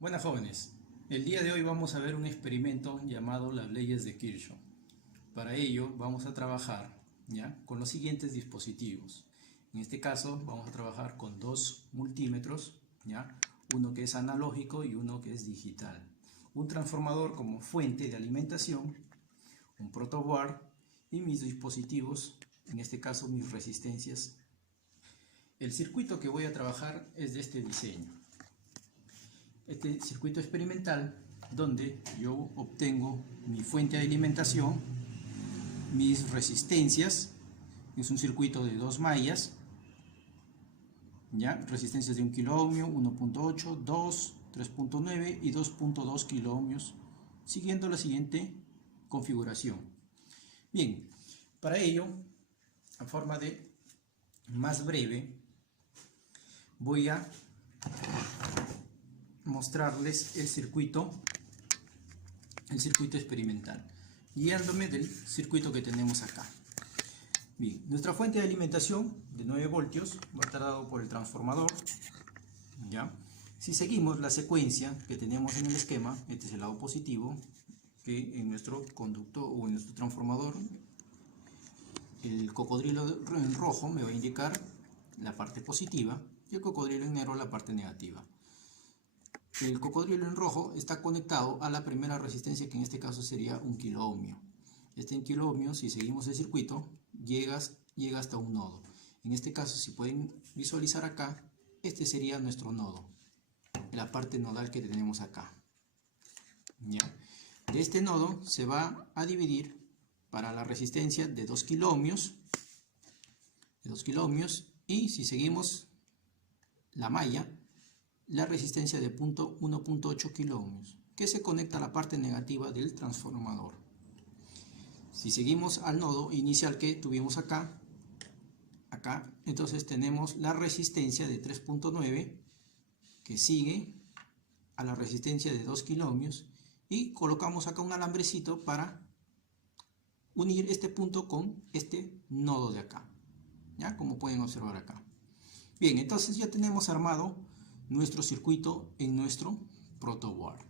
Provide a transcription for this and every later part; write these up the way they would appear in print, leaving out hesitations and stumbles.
Buenas jóvenes, el día de hoy vamos a ver un experimento llamado las leyes de Kirchhoff. Para ello vamos a trabajar con los siguientes dispositivos. En este caso vamos a trabajar con dos multímetros, uno que es analógico y uno que es digital. Un transformador como fuente de alimentación, un protoboard y mis dispositivos, en este caso mis resistencias. El circuito que voy a trabajar es de este diseño. Este circuito experimental donde yo obtengo mi fuente de alimentación, mis resistencias, es un circuito de dos mallas, resistencias de 1 kilo ohmio, 1.8, 2, 3.9 y 2.2 kilo ohmios, siguiendo la siguiente configuración. Bien, para ello, a forma de más breve, voy a mostrarles el circuito experimental, guiándome del circuito que tenemos acá. Bien, nuestra fuente de alimentación de 9 voltios va a estar dado por el transformador. Si seguimos la secuencia que tenemos en el esquema, este es el lado positivo, que en nuestro conductor o en nuestro transformador, el cocodrilo en rojo me va a indicar la parte positiva y el cocodrilo en negro la parte negativa. El cocodrilo en rojo está conectado a la primera resistencia, que en este caso sería 1 kilo ohmio. Este 1 kilo ohmio, si seguimos el circuito, llega hasta un nodo. En este caso, si pueden visualizar acá, este sería nuestro nodo, la parte nodal que tenemos acá. De este nodo se va a dividir para la resistencia de 2 kilo ohmios, y si seguimos la malla, la resistencia de 1.8 kilo ohmios, que se conecta a la parte negativa del transformador. Si seguimos al nodo inicial que tuvimos acá, entonces tenemos la resistencia de 3.9 que sigue a la resistencia de 2 kilo ohmios, y colocamos acá un alambrecito para unir este punto con este nodo de acá, como pueden observar acá. Bien, entonces ya tenemos armado nuestro circuito en nuestro protoboard.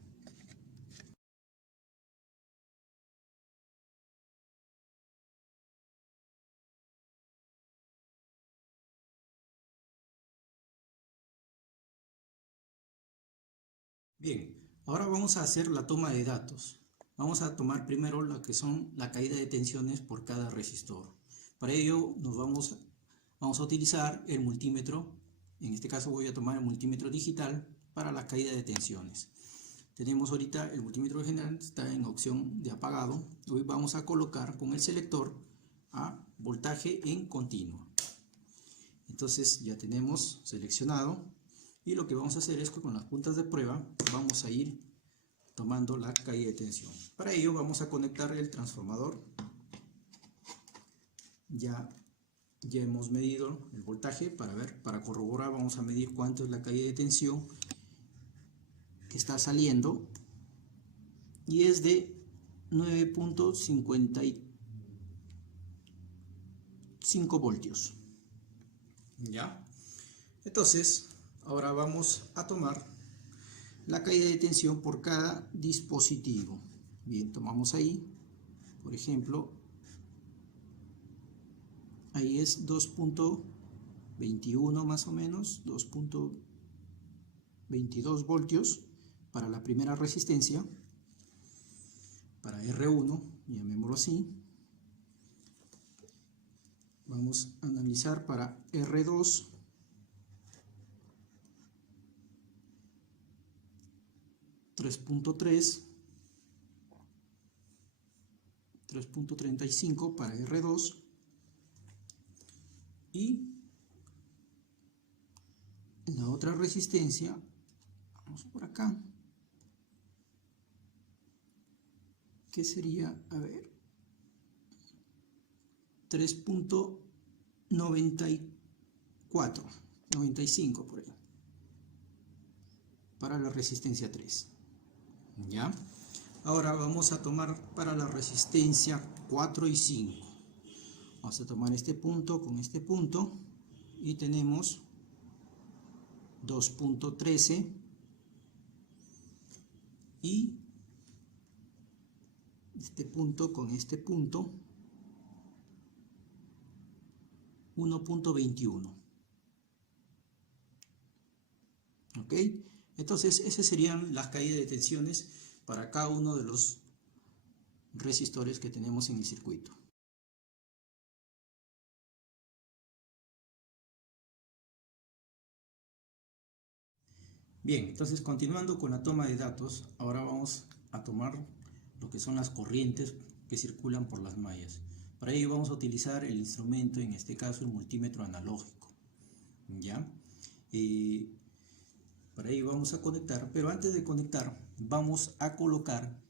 Bien, ahora vamos a hacer la toma de datos. Vamos a tomar primero lo que son la caída de tensiones por cada resistor. Para ello vamos a utilizar el multímetro. En este caso voy a tomar el multímetro digital para la caída de tensiones. Tenemos ahorita el multímetro general, está en opción de apagado. Hoy vamos a colocar con el selector a voltaje en continuo. Entonces ya tenemos seleccionado, y lo que vamos a hacer es que con las puntas de prueba vamos a ir tomando la caída de tensión. Para ello vamos a conectar el transformador. Ya hemos medido el voltaje. Para corroborar vamos a medir cuánto es la caída de tensión que está saliendo, y es de 9.55 voltios. Entonces ahora vamos a tomar la caída de tensión por cada dispositivo. Bien, tomamos ahí, por ejemplo, ahí es 2.21 más o menos, 2.22 voltios para la primera resistencia, para R1, llamémoslo así. Vamos a analizar para R2, 3.3, 3.35 para R2, y la otra resistencia, vamos por acá, que sería, 3.94, 95 por ahí, para la resistencia 3. Ahora vamos a tomar para la resistencia 4 y 5. Vamos a tomar este punto con este punto, y tenemos 2.13, y este punto con este punto 1.21. ¿Ok? Entonces esas serían las caídas de tensiones para cada uno de los resistores que tenemos en el circuito. Bien, entonces continuando con la toma de datos, ahora vamos a tomar lo que son las corrientes que circulan por las mallas. Para ello vamos a utilizar el instrumento, en este caso el multímetro analógico. ¿Ya? Para ello vamos a conectar, pero antes de conectar vamos a colocar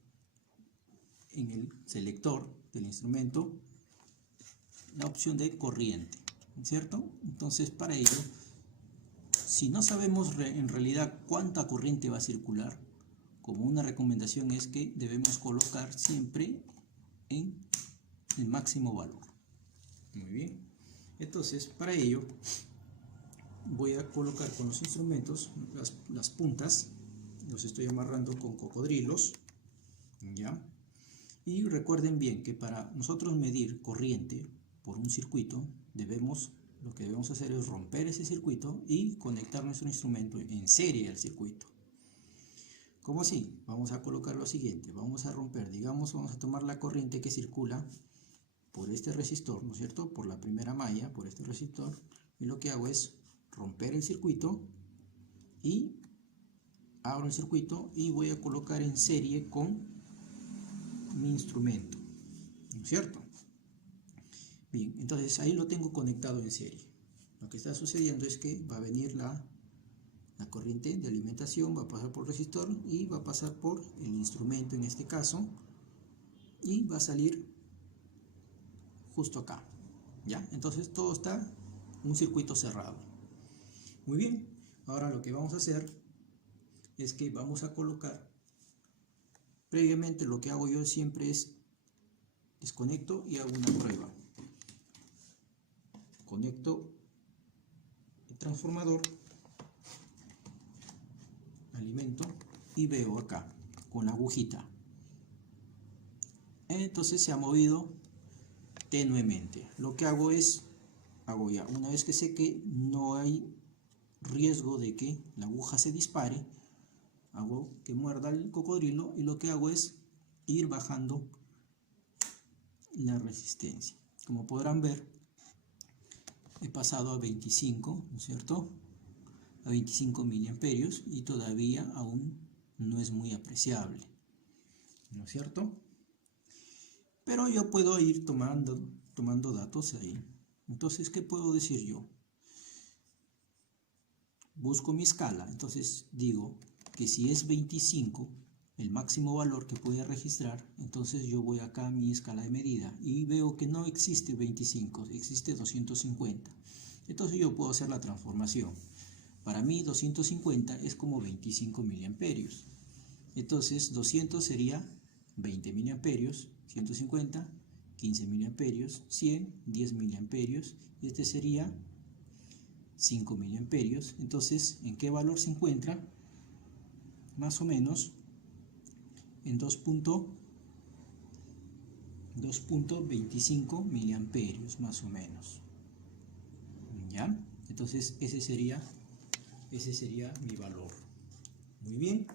en el selector del instrumento la opción de corriente, ¿cierto? Entonces para ello, si no sabemos en realidad cuánta corriente va a circular, como una recomendación es que debemos colocar siempre en el máximo valor. Muy bien, entonces para ello voy a colocar con los instrumentos las puntas, los estoy amarrando con cocodrilos, ¿ya? Y recuerden bien que para nosotros medir corriente por un circuito, lo que debemos hacer es romper ese circuito y conectar nuestro instrumento en serie al circuito. ¿Cómo así? Vamos a colocar lo siguiente, vamos a romper, digamos, vamos a tomar la corriente que circula por este resistor, ¿no es cierto? Por la primera malla, por este resistor, y lo que hago es romper el circuito y abro el circuito y voy a colocar en serie con mi instrumento, ¿no es cierto? Bien, entonces ahí lo tengo conectado en serie. Lo que está sucediendo es que va a venir la corriente de alimentación, va a pasar por el resistor y va a pasar por el instrumento en este caso y va a salir justo acá, ¿ya? Entonces todo está un circuito cerrado. Muy bien, ahora lo que vamos a hacer es que vamos a colocar, previamente lo que hago yo siempre es desconecto y hago una prueba. Conecto el transformador, alimento y veo acá con la agujita. Entonces se ha movido tenuemente. Lo que hago es, ya, una vez que sé que no hay riesgo de que la aguja se dispare, hago que muerda el cocodrilo y lo que hago es ir bajando la resistencia. Como podrán ver, he pasado a 25, ¿no es cierto? A 25 miliamperios y todavía aún no es muy apreciable, ¿no es cierto? Pero yo puedo ir tomando datos ahí. Entonces, ¿qué puedo decir yo? Busco mi escala, entonces digo que si es 25 el máximo valor que puede registrar, entonces yo voy acá a mi escala de medida y veo que no existe 25, existe 250. Entonces yo puedo hacer la transformación. Para mí 250 es como 25 miliamperios. Entonces 200 sería 20 miliamperios, 150, 15 miliamperios, 100, 10 miliamperios, y este sería 5 miliamperios. Entonces, ¿en qué valor se encuentra? Más o menos en 2.25 miliamperios, más o menos. ¿Ya? Entonces, ese sería mi valor. Muy bien.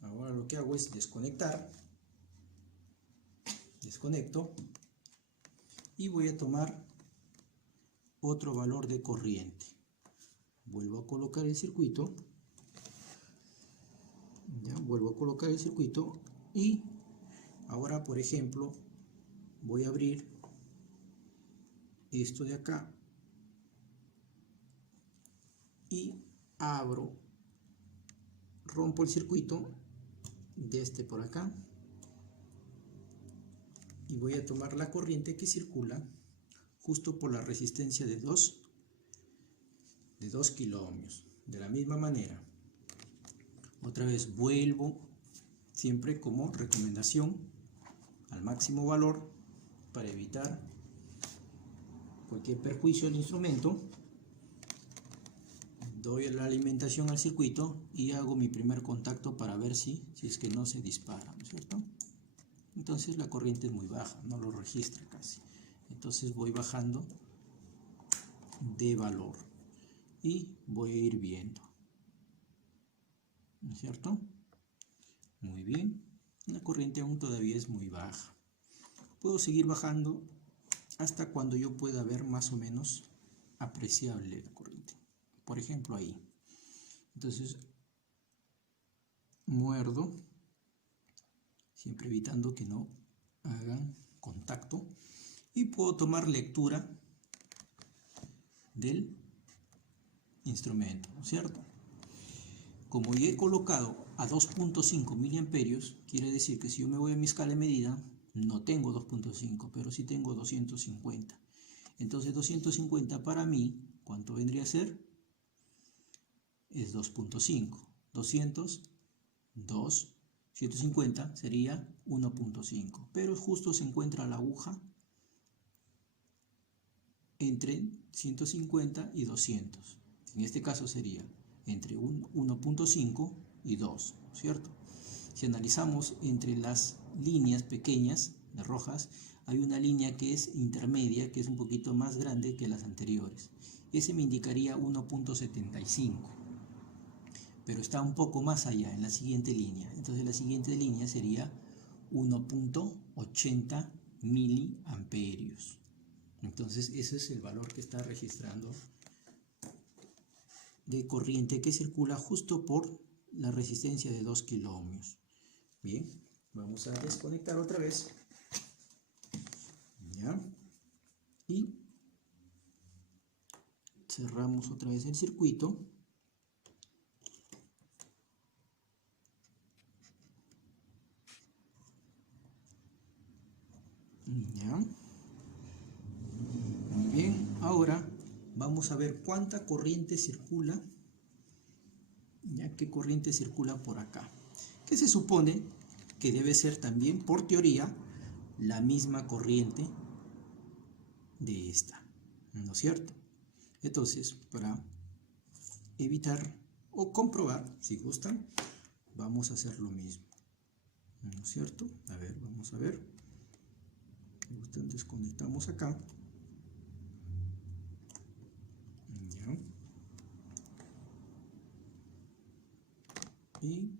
Ahora lo que hago es desconectar. Desconecto. Y voy a tomar otro valor de corriente. Vuelvo a colocar el circuito. ¿Ya? Vuelvo a colocar el circuito y ahora, por ejemplo, voy a abrir esto de acá y rompo el circuito de este por acá y voy a tomar la corriente que circula justo por la resistencia de 2 kiloohmios. De la misma manera, otra vez vuelvo, siempre como recomendación, al máximo valor para evitar cualquier perjuicio al instrumento. doy la alimentación al circuito y hago mi primer contacto para ver si es que no se dispara, ¿no es cierto? Entonces la corriente es muy baja, no lo registra casi. Entonces voy bajando de valor y voy a ir viendo, ¿no es cierto? Muy bien, la corriente aún todavía es muy baja. Puedo seguir bajando hasta cuando yo pueda ver más o menos apreciable la corriente. Por ejemplo ahí. Entonces muerdo, siempre evitando que no hagan contacto, y puedo tomar lectura del instrumento, ¿no es cierto? Como ya he colocado a 2.5 miliamperios, quiere decir que si yo me voy a mi escala de medida, no tengo 2.5, pero sí tengo 250. Entonces 250 para mí, ¿cuánto vendría a ser? Es 2.5. 200, 2, 150 sería 1.5. Pero justo se encuentra la aguja entre 150 y 200. En este caso sería entre 1.5 y 2, ¿cierto? Si analizamos entre las líneas pequeñas, de rojas, hay una línea que es intermedia, que es un poquito más grande que las anteriores. Ese me indicaría 1.75, pero está un poco más allá, en la siguiente línea. Entonces la siguiente línea sería 1.80 miliamperios. Entonces ese es el valor que está registrando de corriente que circula justo por la resistencia de 2 kiloohmios. Bien, vamos a desconectar otra vez. ¿Ya? Y cerramos otra vez el circuito. ¿Ya? Muy bien, ahora vamos a ver cuánta corriente circula. ¿Ya? ¿Qué corriente circula por acá? Que se supone que debe ser también, por teoría, la misma corriente de esta, ¿no es cierto? Entonces, para evitar o comprobar, si gustan, vamos a hacer lo mismo, ¿no es cierto? A ver, vamos a ver. Si gustan, desconectamos acá. Ya. Y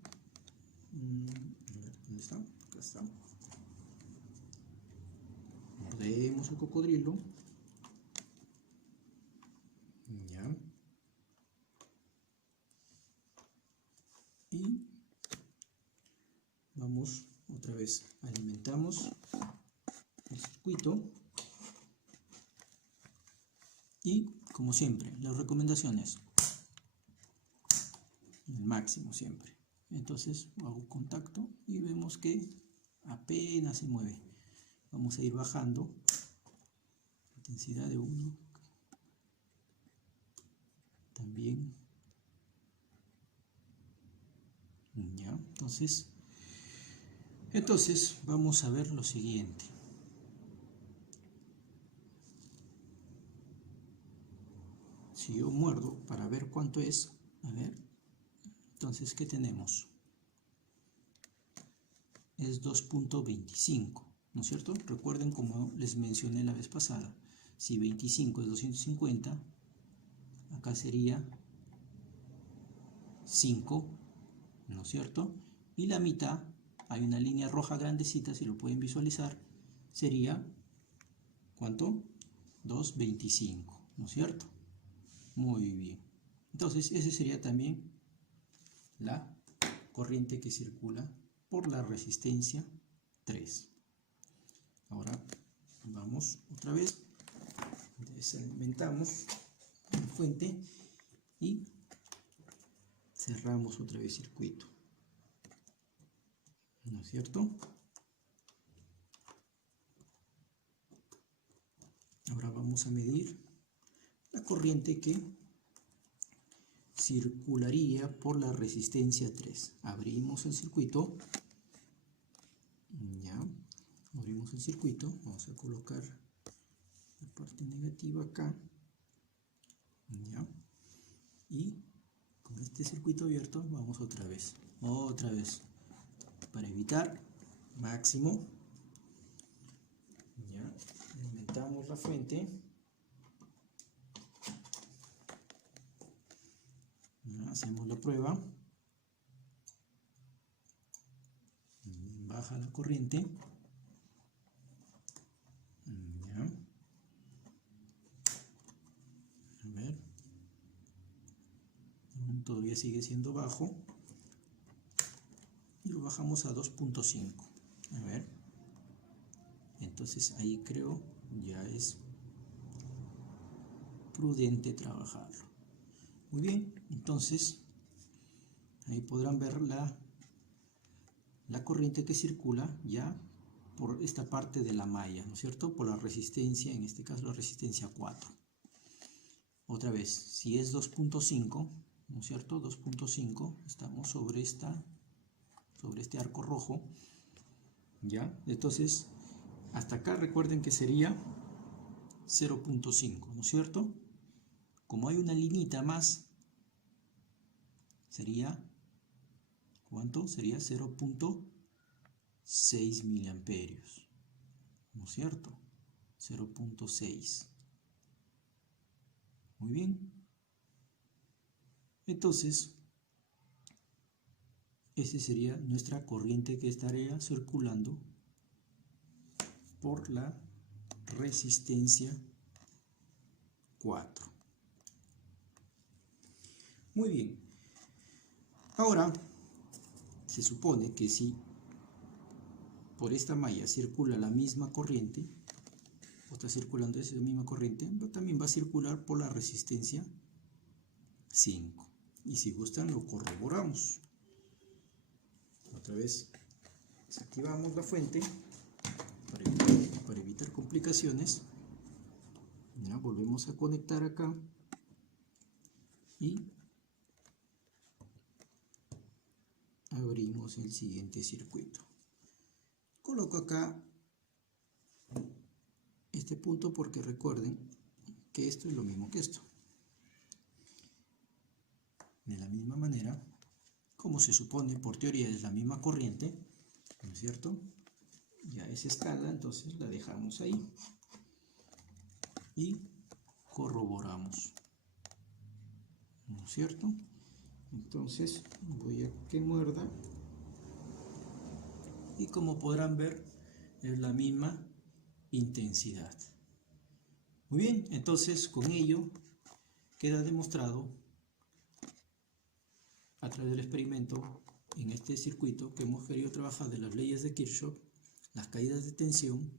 a ver, ¿dónde está? Acá está. Mordemos el cocodrilo. Ya. Y vamos otra vez, alimentamos el circuito. Y como siempre, las recomendaciones, el máximo siempre. Entonces hago contacto y vemos que apenas se mueve. Vamos a ir bajando intensidad de 1. También. Ya, entonces vamos a ver lo siguiente. Si yo muerdo para ver cuánto es, a ver, entonces, ¿qué tenemos? Es 2.25, ¿no es cierto? Recuerden, como les mencioné la vez pasada, si 25 es 250, acá sería 5, ¿no es cierto? Y la mitad, hay una línea roja grandecita, si lo pueden visualizar, sería, ¿cuánto? 2.25, ¿no es cierto? Muy bien. Entonces, ese sería también la corriente que circula por la resistencia 3. Ahora vamos otra vez, desalimentamos la fuente y cerramos otra vez circuito, ¿no es cierto? Ahora vamos a medir la corriente que circularía por la resistencia 3. Abrimos el circuito. Ya, abrimos el circuito. Vamos a colocar la parte negativa acá. Ya, y con este circuito abierto vamos otra vez, para evitar máximo. Ya, alimentamos la fuente. Ya, hacemos la prueba. Baja la corriente. Ya. A ver. Todavía sigue siendo bajo. Y lo bajamos a 2.5. A ver. Entonces ahí creo ya es prudente trabajarlo. Muy bien, entonces ahí podrán ver la corriente que circula ya por esta parte de la malla, ¿no es cierto? Por la resistencia, en este caso la resistencia 4. Otra vez, si es 2.5, ¿no es cierto? 2.5, estamos sobre este arco rojo, ¿ya? Entonces, hasta acá recuerden que sería 0.5, ¿no es cierto? Como hay una liñita más, sería, ¿cuánto? Sería 0.6 miliamperios, ¿no es cierto? 0.6. Muy bien. Entonces, esa sería nuestra corriente que estaría circulando por la resistencia 4. Muy bien. Ahora, se supone que si por esta malla circula la misma corriente, o está circulando esa misma corriente, también va a circular por la resistencia 5. Y si gustan lo corroboramos. Otra vez desactivamos la fuente para evitar complicaciones. Ya, volvemos a conectar acá y abrimos el siguiente circuito. Coloco acá este punto porque recuerden que esto es lo mismo que esto. De la misma manera, como se supone por teoría es la misma corriente, ¿no es cierto? Ya es escala, entonces la dejamos ahí y corroboramos, ¿no es cierto? Entonces voy a que muerda y como podrán ver es la misma intensidad. Muy bien, entonces con ello queda demostrado a través del experimento en este circuito que hemos querido trabajar de las leyes de Kirchhoff, las caídas de tensión,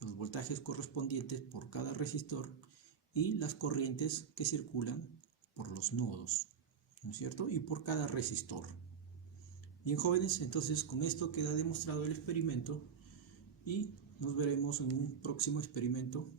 los voltajes correspondientes por cada resistor y las corrientes que circulan por los nodos, ¿no es cierto? Y por cada resistor. Bien, jóvenes, entonces con esto queda demostrado el experimento y nos veremos en un próximo experimento